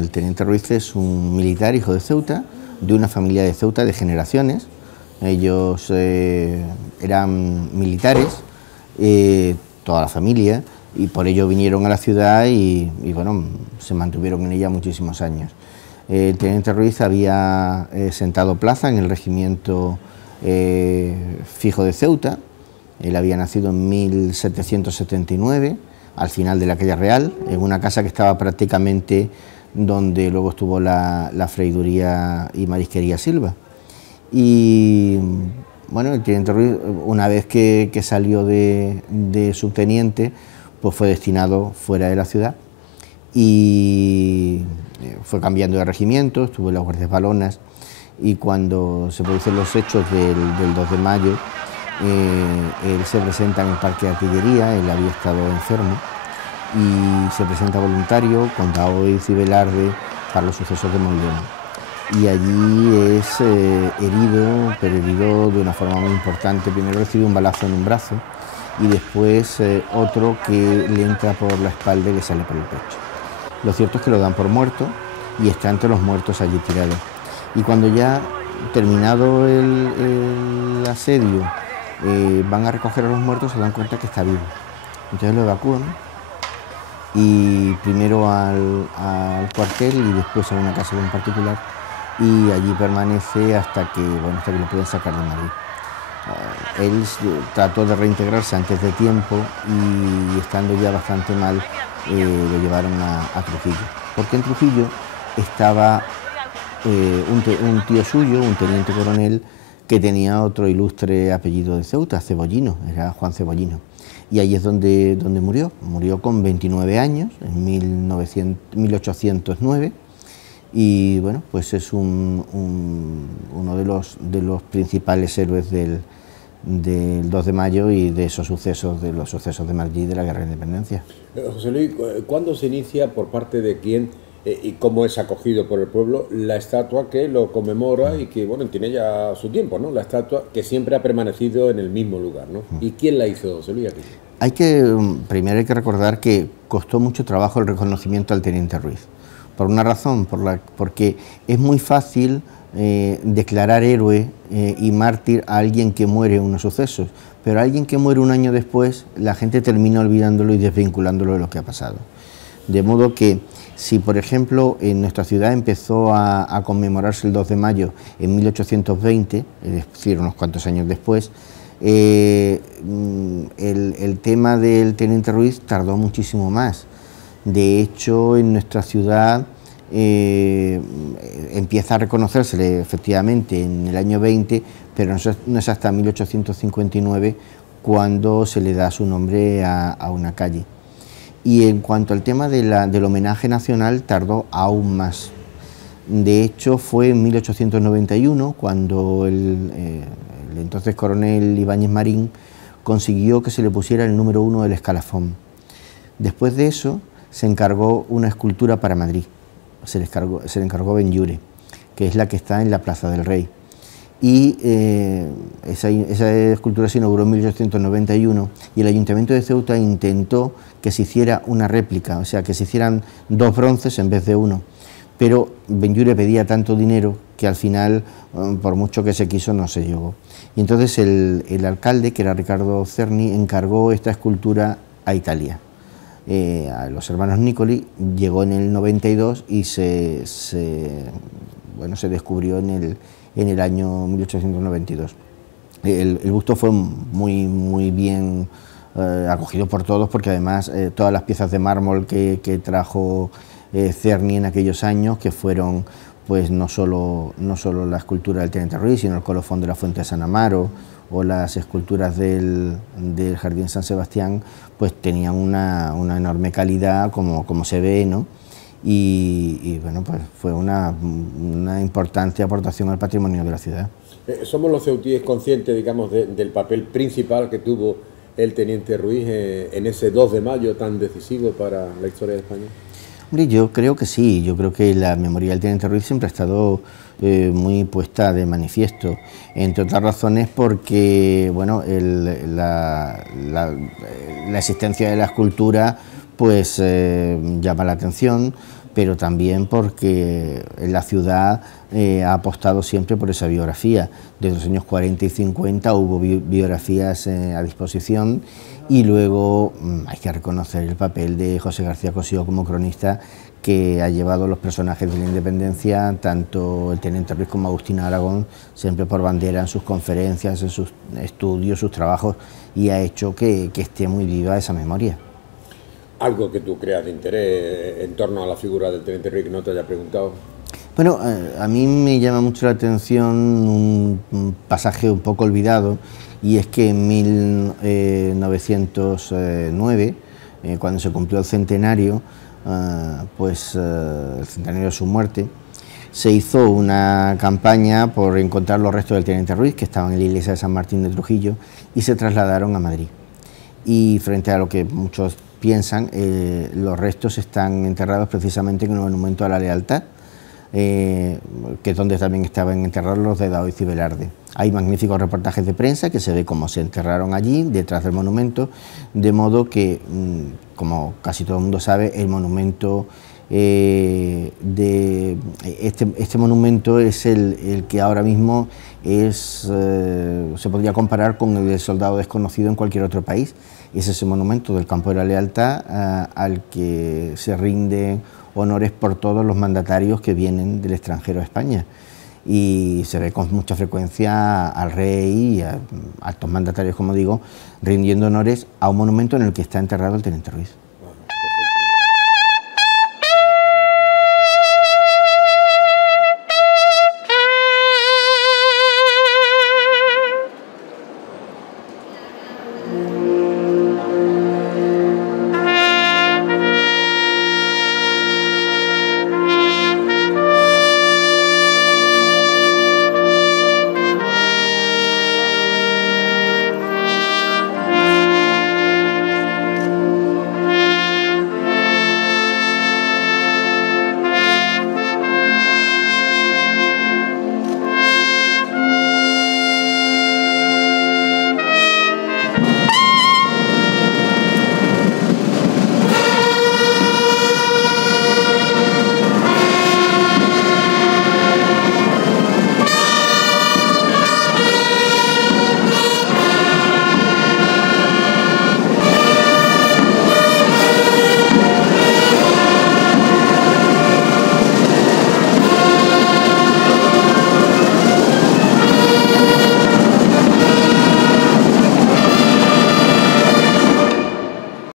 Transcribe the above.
el teniente Ruiz es un militar, hijo de Ceuta, de una familia de Ceuta de generaciones. Ellos eran militares, toda la familia, y por ello vinieron a la ciudad y bueno, se mantuvieron en ella muchísimos años. El teniente Ruiz había sentado plaza en el regimiento fijo de Ceuta. Él había nacido en 1779, al final de la calle Real, en una casa que estaba prácticamente donde luego estuvo la freiduría y marisquería Silva. Y bueno, el teniente Ruiz, una vez que salió de subteniente, pues fue destinado fuera de la ciudad y fue cambiando de regimiento, estuvo en las Guardias Valonas, y cuando se producen los hechos del 2 de mayo, él se presenta en el Parque de Artillería. Él había estado enfermo y se presenta voluntario con Daoiz y Velarde para los sucesos de Mollón. Y allí es herido, pero herido de una forma muy importante. Primero recibe un balazo en un brazo y después otro que le entra por la espalda y le sale por el pecho. Lo cierto es que lo dan por muerto y está entre los muertos allí tirado. Y cuando ya terminado el asedio, van a recoger a los muertos, se dan cuenta que está vivo. Entonces lo evacúan, y primero al cuartel y después a una casa en particular, y allí permanece hasta que lo pueden sacar de Madrid. Él trató de reintegrarse antes de tiempo y estando ya bastante mal lo llevaron a Trujillo, porque en Trujillo estaba un tío suyo, un teniente coronel, que tenía otro ilustre apellido de Ceuta, Cebollino, era Juan Cebollino. Y ahí es donde murió con 29 años, en 1809, y bueno, pues es uno de los principales héroes del 2 de mayo y de esos sucesos, de los sucesos de Madrid, de la Guerra de Independencia. José Luis, ¿cuándo se inicia, por parte de quién y cómo es acogido por el pueblo, la estatua que lo conmemora y que, bueno, tiene ya su tiempo, ¿no? La estatua que siempre ha permanecido en el mismo lugar, ¿no? ¿Y quién la hizo, José Luis, aquí? Primero hay que recordar que costó mucho trabajo el reconocimiento al teniente Ruiz. Por una razón, porque es muy fácil declarar héroe y mártir a alguien que muere en unos sucesos, pero a alguien que muere un año después, la gente termina olvidándolo y desvinculándolo de lo que ha pasado. De modo que, si por ejemplo en nuestra ciudad empezó a conmemorarse el 2 de mayo en 1820, es decir, unos cuantos años después, el tema del teniente Ruiz tardó muchísimo más. De hecho, en nuestra ciudad empieza a reconocérsele efectivamente en el año 20, pero no es hasta 1859 cuando se le da su nombre a una calle. Y en cuanto al tema del homenaje nacional, tardó aún más. De hecho, fue en 1891 cuando el entonces coronel Ibáñez Marín consiguió que se le pusiera el número 1 del escalafón. Después de eso, se encargó una escultura para Madrid. Se le encargó Benlliure, que es la que está en la Plaza del Rey. Y esa escultura se inauguró en 1891 y el Ayuntamiento de Ceuta intentó que se hiciera una réplica, o sea, que se hicieran 2 bronces en vez de 1. Pero Benlliure pedía tanto dinero que al final, por mucho que se quiso, no se llegó. Y entonces el alcalde, que era Ricardo Cerni, encargó esta escultura a Italia, a los hermanos Nicoli. Llegó en el 92 y se descubrió en el año 1892. El busto fue muy bien acogido por todos, porque además todas las piezas de mármol que trajo Cerni en aquellos años, que fueron pues no solo la escultura del teniente Ruiz, sino el colofón de la Fuente de San Amaro o las esculturas del Jardín San Sebastián, pues tenían una enorme calidad, como se ve, ¿no? Y bueno, pues fue una importante aportación al patrimonio de la ciudad. ¿Somos los ceutíes conscientes, digamos, del papel principal que tuvo el teniente Ruiz en ese 2 de mayo tan decisivo para la historia de España? Hombre, yo creo que sí. Yo creo que la memoria del teniente Ruiz siempre ha estado muy puesta de manifiesto, entre otras razones porque, bueno, la existencia de la escultura pues llama la atención, pero también porque la ciudad ha apostado siempre por esa biografía. Desde los años 40 y 50 hubo biografías a disposición, y luego hay que reconocer el papel de José García Cossío como cronista, que ha llevado los personajes de la independencia, tanto el teniente Ruiz como Agustín Aragón, siempre por bandera en sus conferencias, en sus estudios, sus trabajos, y ha hecho que esté muy viva esa memoria. Algo que tú creas de interés en torno a la figura del teniente Ruiz que no te haya preguntado. Bueno, a mí me llama mucho la atención un pasaje un poco olvidado, y es que en 1909, cuando se cumplió el centenario, el centenario de su muerte, se hizo una campaña por encontrar los restos del teniente Ruiz, que estaban en la iglesia de San Martín de Trujillo, y se trasladaron a Madrid. Y frente a lo que muchos piensan, los restos están enterrados precisamente en el Monumento a la Lealtad, que es donde también estaban enterrados los de Daoiz y Velarde. Hay magníficos reportajes de prensa que se ve cómo se enterraron allí, detrás del monumento, de modo que, como casi todo el mundo sabe, el monumento este monumento es el que ahora mismo se podría comparar con el del soldado desconocido en cualquier otro país. Es ese monumento del Campo de la Lealtad al que se rinden honores por todos los mandatarios que vienen del extranjero a España, y se ve con mucha frecuencia al rey y a altos mandatarios, como digo, rindiendo honores a un monumento en el que está enterrado el teniente Ruiz.